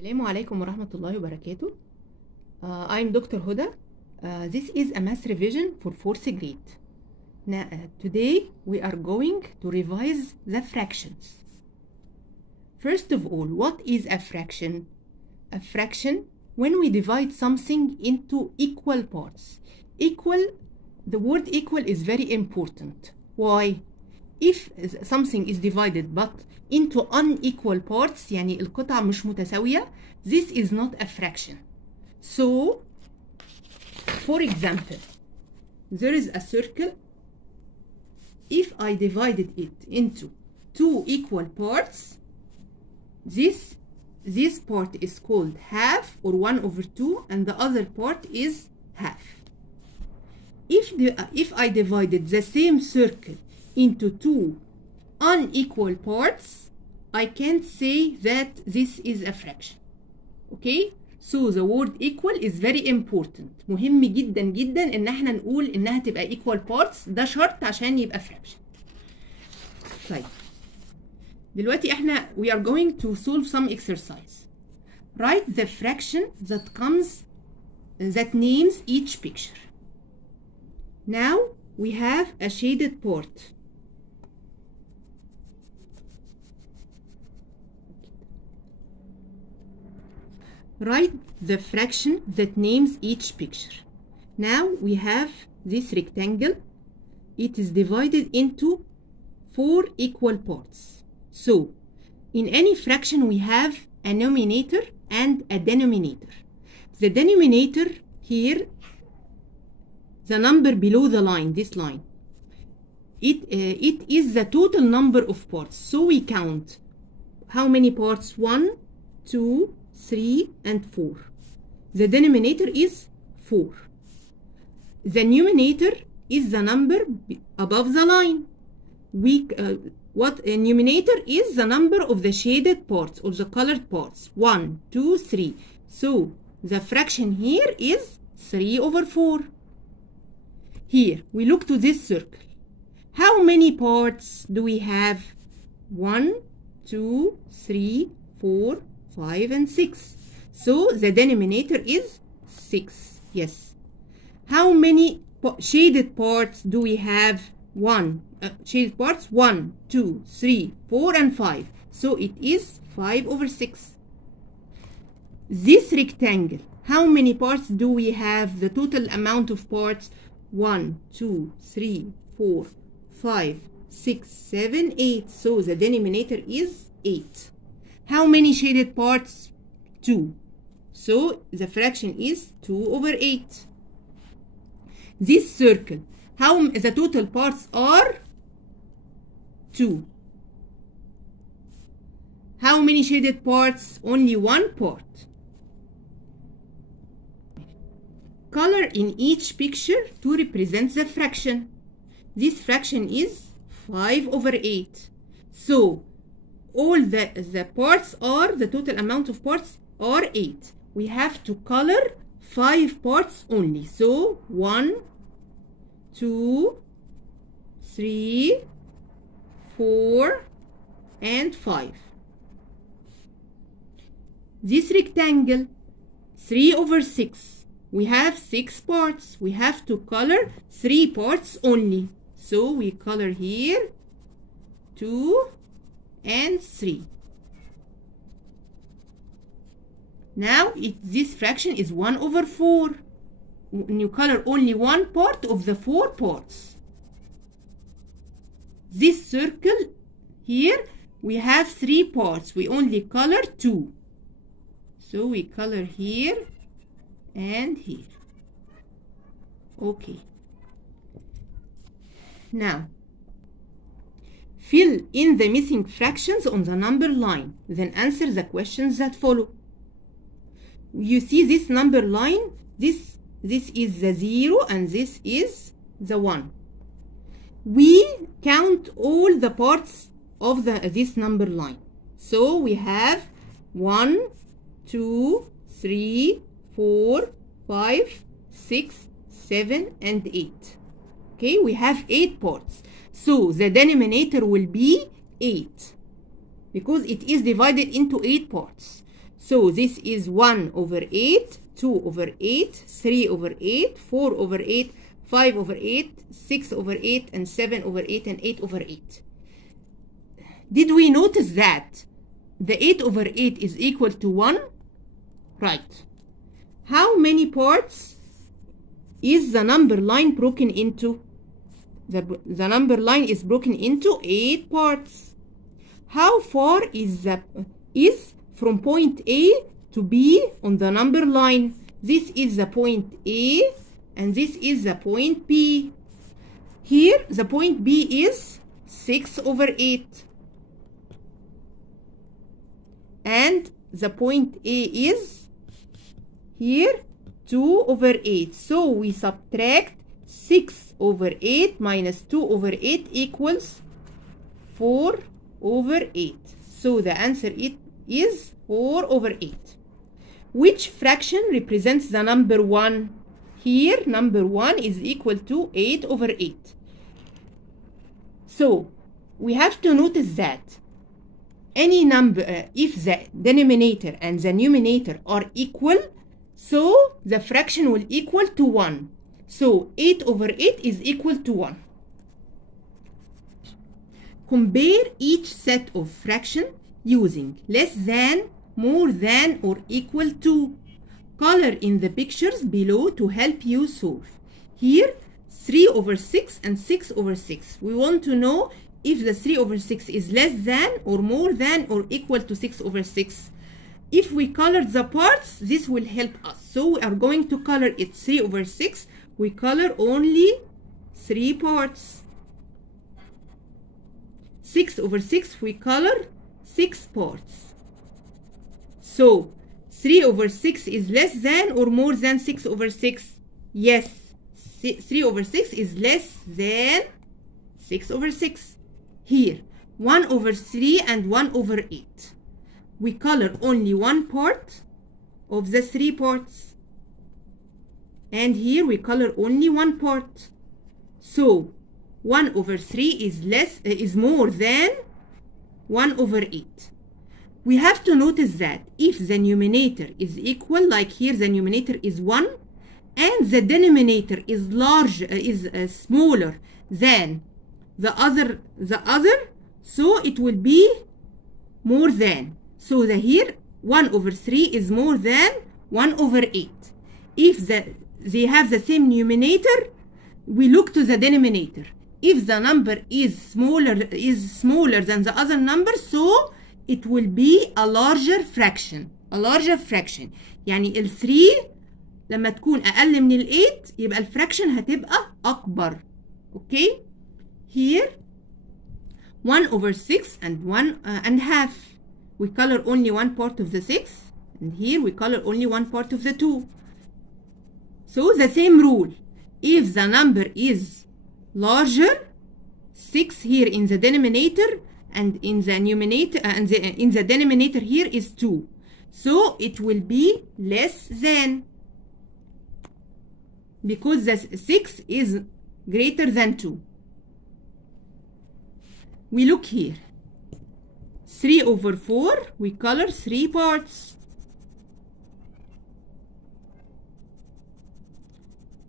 السلام عليكم ورحمة الله وبركاته. I'm Dr. Hoda. This is a math revision for 4th grade. Now, today we are going to revise the fractions. First of all, what is a fraction? A fraction, when we divide something into equal parts. The word equal is very important. Why? If something is divided but into unequal parts, يعني القطع مش متساوية, this is not a fraction. So, for example, there is a circle. If I divided it into two equal parts, this part is called half or 1/2, and the other part is half. If I divided the same circle into two unequal parts, I can't say that this is a fraction. Okay? So the word equal is very important. مهم جدا جدا ان احنا نقول انها تبقى equal parts. ده شرط عشان يبقى fraction. طيب. دلوقتي احنا we are going to solve some exercise. Write the fraction that names each picture. Now we have a shaded part. Write the fraction that names each picture. Now we have this rectangle. It is divided into 4 equal parts. So, in any fraction we have a numerator and a denominator. The denominator here, the number below the line, this line, it is the total number of parts. So we count how many parts? 1, 2, 3, and 4. The denominator is 4. The numerator is the number above the line. What a numerator is the number of the shaded parts or the colored parts. 1, 2, 3. So the fraction here is 3/4. Here we look to this circle. How many parts do we have? 1, 2, 3, 4, 5, and 6. So the denominator is 6. Yes. How many shaded parts do we have? Shaded parts 1, 2, 3, 4, and 5. So it is 5/6. This rectangle, how many parts do we have? The total amount of parts 1, 2, 3, 4, 5, 6, 7, 8. So the denominator is 8. How many shaded parts? 2. So the fraction is 2/8. This circle, how the total parts are 2. How many shaded parts? Only 1 part. Color in each picture to represent the fraction. This fraction is 5/8. So all the parts are, the total amount of parts are 8. We have to color 5 parts only. So 1, 2, 3, 4, and 5. This rectangle, 3/6. We have 6 parts. We have to color 3 parts only. So we color here 2 and 3. Now this fraction is 1/4. When you color only 1 part of the 4 parts. This circle here, we have 3 parts. We only color 2. So we color here and here. Okay. Now, fill in the missing fractions on the number line. Then answer the questions that follow. You see this number line? This is the 0 and this is the 1. We count all the parts of this number line. So we have 1, 2, 3, 4, 5, 6, 7, and 8. Okay, we have 8 parts. So the denominator will be 8 because it is divided into 8 parts. So this is 1 over 8, 2 over 8, 3 over 8, 4 over 8, 5 over 8, 6 over 8, and 7 over 8, and 8 over 8. Did we notice that the 8 over 8 is equal to 1? Right. How many parts is the number line broken into? The number line is broken into 8 parts. How far is from point A to B on the number line? This is the point A and this is the point B. Here the point B is 6 over 8 and the point A is here 2 over 8. So we subtract 6 over 8 minus 2 over 8 equals 4 over 8. So the answer is 4 over 8. Which fraction represents the number 1? Here number 1 is equal to 8 over 8. So we have to notice that any number, if the denominator and the numerator are equal, so the fraction will equal to 1. So 8 over 8 is equal to 1. Compare each set of fraction using less than, more than, or equal to. Color in the pictures below to help you solve. Here 3 over 6 and 6 over 6. We want to know if the 3 over 6 is less than or more than or equal to 6 over 6. If we color the parts, this will help us. So we are going to color it 3 over 6. We color only 3 parts. 6 over 6, we color 6 parts. So 3 over 6 is less than or more than 6 over 6? Yes, 3 over 6 is less than 6 over 6. Here, 1 over 3 and 1 over 8. We color only one part of the 3 parts. And here we color only one part. So 1 over 3 is more than 1 over 8. We have to notice that if the numerator is equal, like here the numerator is 1 and the denominator is smaller than the other, so it will be more than. So here 1 over 3 is more than 1 over 8. If they have the same numerator, we look to the denominator. If the number is smaller than the other number, so it will be a larger fraction. يعني ال 3 لما تكون أقل من ال 8 يبقى الفراكشن هتبقى أكبر. Okay? Here 1 over 6 and 1 and half. We color only one part of the 6, and here we color only one part of the 2. So the same rule. If the number is larger, 6 here in the denominator and in the numerator and in the denominator here is 2. So it will be less than, because the 6 is greater than 2. We look here. 3 over 4, we color 3 parts.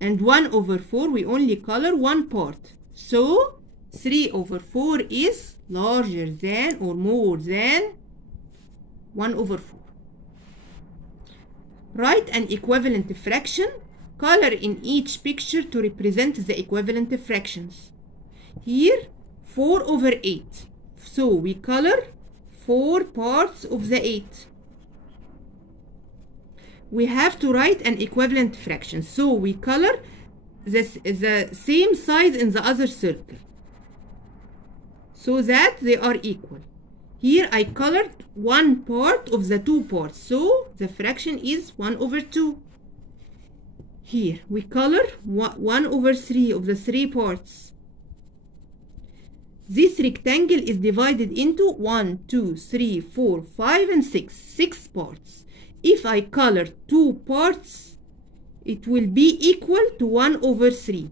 And 1 over 4, we only color one part. So 3 over 4 is larger than or more than 1 over 4. Write an equivalent fraction. Color in each picture to represent the equivalent fractions. Here 4 over 8. So we color 4 parts of the 8. We have to write an equivalent fraction. So we color the same size in the other circle so that they are equal. Here I colored one part of the 2 parts. So the fraction is 1 over 2. Here we color 1 over 3 of the 3 parts. This rectangle is divided into 1, 2, 3, 4, 5, and 6. 6 parts. If I color 2 parts, it will be equal to 1 over 3.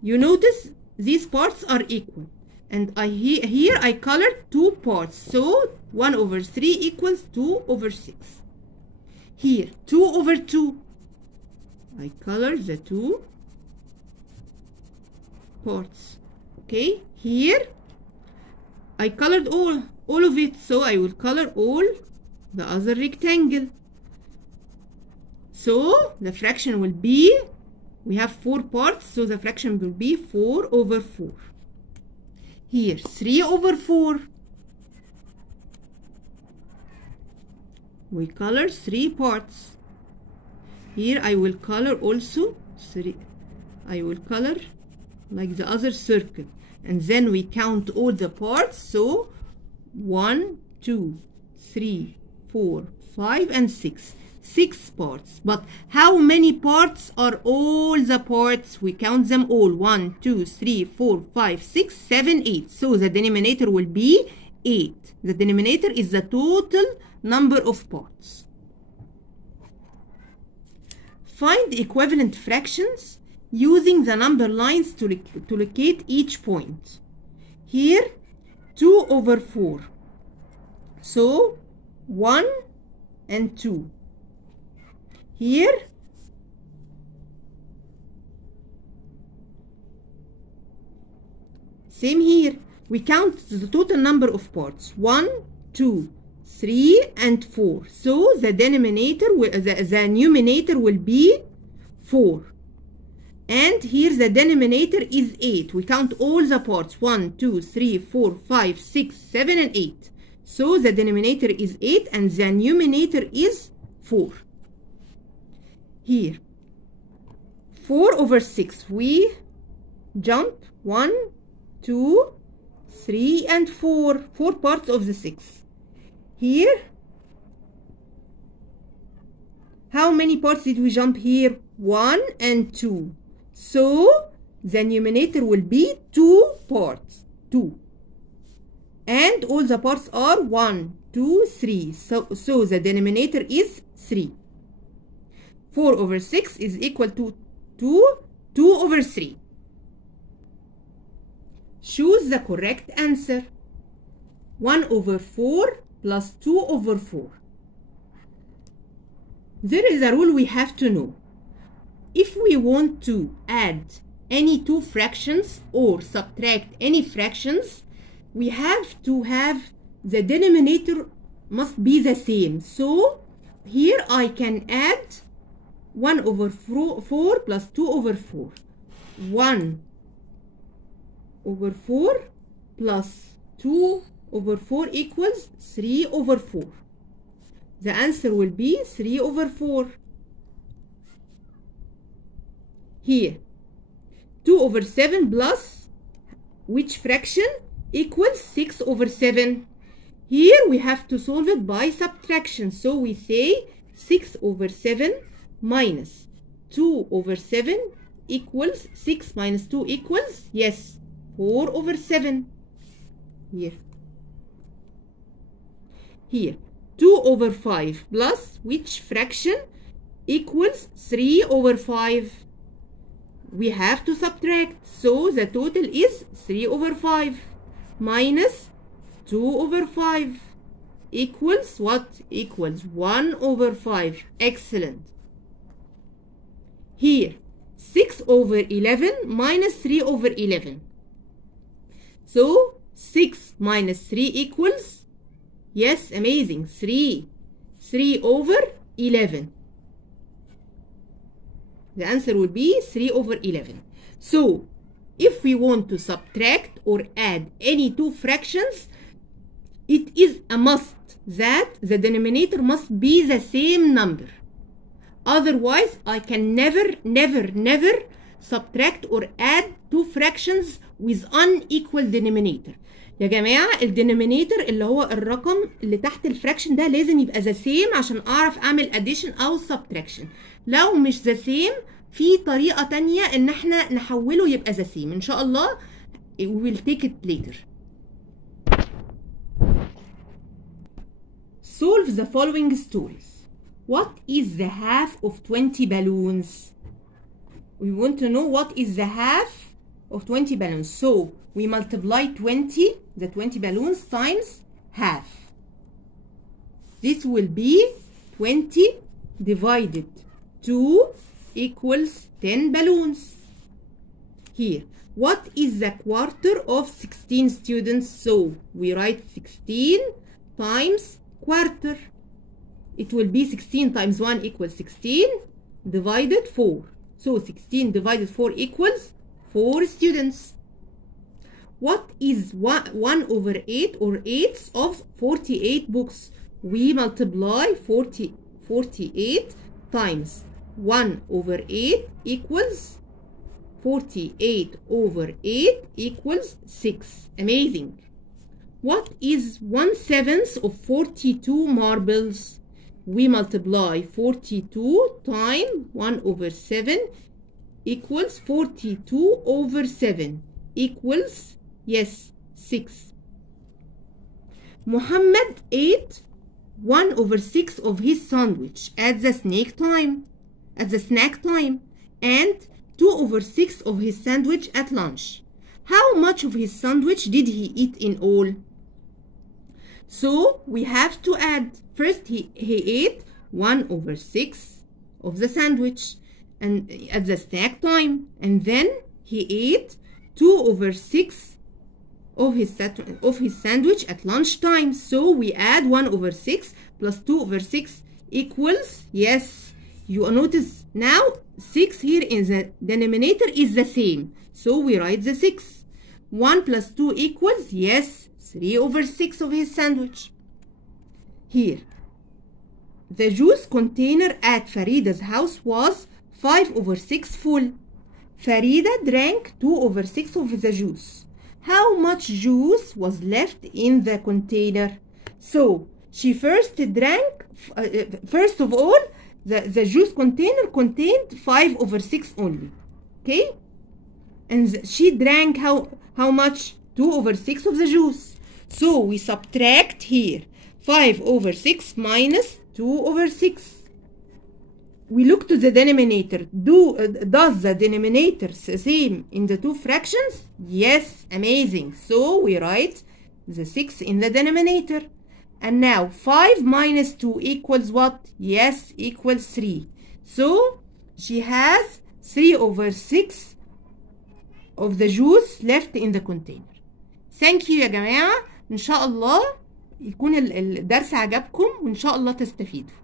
You notice these parts are equal. and here I colored 2 parts, so 1 over 3 equals 2 over 6. Here 2 over 2, I colored the 2 parts. Okay, here I colored all of it, so I will color all the other rectangle. So the fraction will be, we have 4 parts, so the fraction will be 4 over 4. Here 3 over 4, we color 3 parts. Here I will color also 3, I will color like the other circle, and then we count all the parts, so 1, 2, 3, 4, 5 and 6. 6 parts. But how many parts are all the parts? We count them all. 1, 2, 3, 4, 5, 6, 7, 8. So the denominator will be 8. The denominator is the total number of parts. Find equivalent fractions using the number lines to locate each point. Here 2 over 4. So 1 and 2. Here same here, we count the total number of parts. 1, 2, 3 and 4. So the denominator will, the numerator will be 4. And here the denominator is 8. We count all the parts. 1, 2, 3, 4, 5, 6, 7 and 8. So the denominator is 8 and the numerator is 4. Here 4 over 6, we jump 1, 2, 3 and 4. 4 parts of the 6. Here how many parts did we jump here? 1 and 2. So the numerator will be 2 parts. 2. And all the parts are 1, 2, 3. So the denominator is 3. 4 over 6 is equal to 2 over 3. Choose the correct answer. 1 over 4 plus 2 over 4. There is a rule we have to know. If we want to add any 2 fractions or subtract any fractions, we have to have the denominator must be the same. So here I can add 1 over 4 plus 2 over 4. 1 over 4 plus 2 over 4 equals 3 over 4. The answer will be 3 over 4. Here 2 over 7 plus which fraction equals 6 over 7. Here we have to solve it by subtraction. So we say 6 over 7 minus 2 over 7 equals 6 minus 2 equals, yes, 4 over 7. Here 2 over 5 plus which fraction equals 3 over 5. We have to subtract, so the total is 3 over 5 minus 2 over 5 equals what? Equals 1 over 5. Excellent. Here 6 over 11 minus 3 over 11. So 6 minus 3 equals, yes, amazing, 3 over 11. The answer will be 3 over 11. So if we want to subtract or add any 2 fractions, it is a must that the denominator must be the same number. Otherwise, I can never subtract or add 2 fractions with unequal denominator. يا جماعة الدينومينيتور اللي هو الرقم اللي تحت الفراكشن ده لازم يبقى the same عشان أعرف أعمل addition أو subtraction. لو مش the same في طريقة تانية إن احنا نحوله يبقى the same. إن شاء الله we will take it later. Solve the following stories. What is the half of 20 balloons? We want to know what is the half of 20 balloons. So we multiply 20, the 20 balloons, times half. This will be 20 divided 2 equals 10 balloons. Here, what is the quarter of 16 students? So we write 16 times quarter. It will be 16 times 1 equals 16 divided 4. So 16 divided 4 equals 4 students. What is 1 over 8 or 8ths of 48 books? We multiply 48 times 1 over 8 equals 48 over 8 equals 6. Amazing. What is 1/7 of 42 marbles? We multiply 42 times 1 over 7 equals 42 over 7 equals, yes, 6. Muhammad ate 1 over 6 of his sandwich at the snack time, and 2 over 6 of his sandwich at lunch. How much of his sandwich did he eat in all? So we have to add. First he ate 1 over 6 of the sandwich and at the snack time, and then he ate 2 over 6 of his sandwich at lunch time. So we add 1 over 6 plus 2 over 6 equals, yes, you notice now 6 here in the denominator is the same. So we write the 6. 1 plus 2 equals, yes, 3 over 6 of his sandwich. Here, the juice container at Farida's house was 5 over 6 full. Farida drank 2 over 6 of the juice. How much juice was left in the container? So she first drank, first of all, the juice container contained 5 over 6 only. Okay? And she drank how much? 2 over 6 of the juice. So we subtract here 5 over 6 minus 2 over 6. We look to the denominator. Does the denominator same in the two fractions? Yes, amazing. So we write the 6 in the denominator. And now 5 minus 2 equals what? Yes, equals 3. So she has 3 over 6 of the juice left in the container. Thank you يا جماعة. إن شاء الله يكون الدرس عجبكم وإن شاء الله تستفيدوا.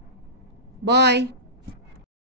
باي.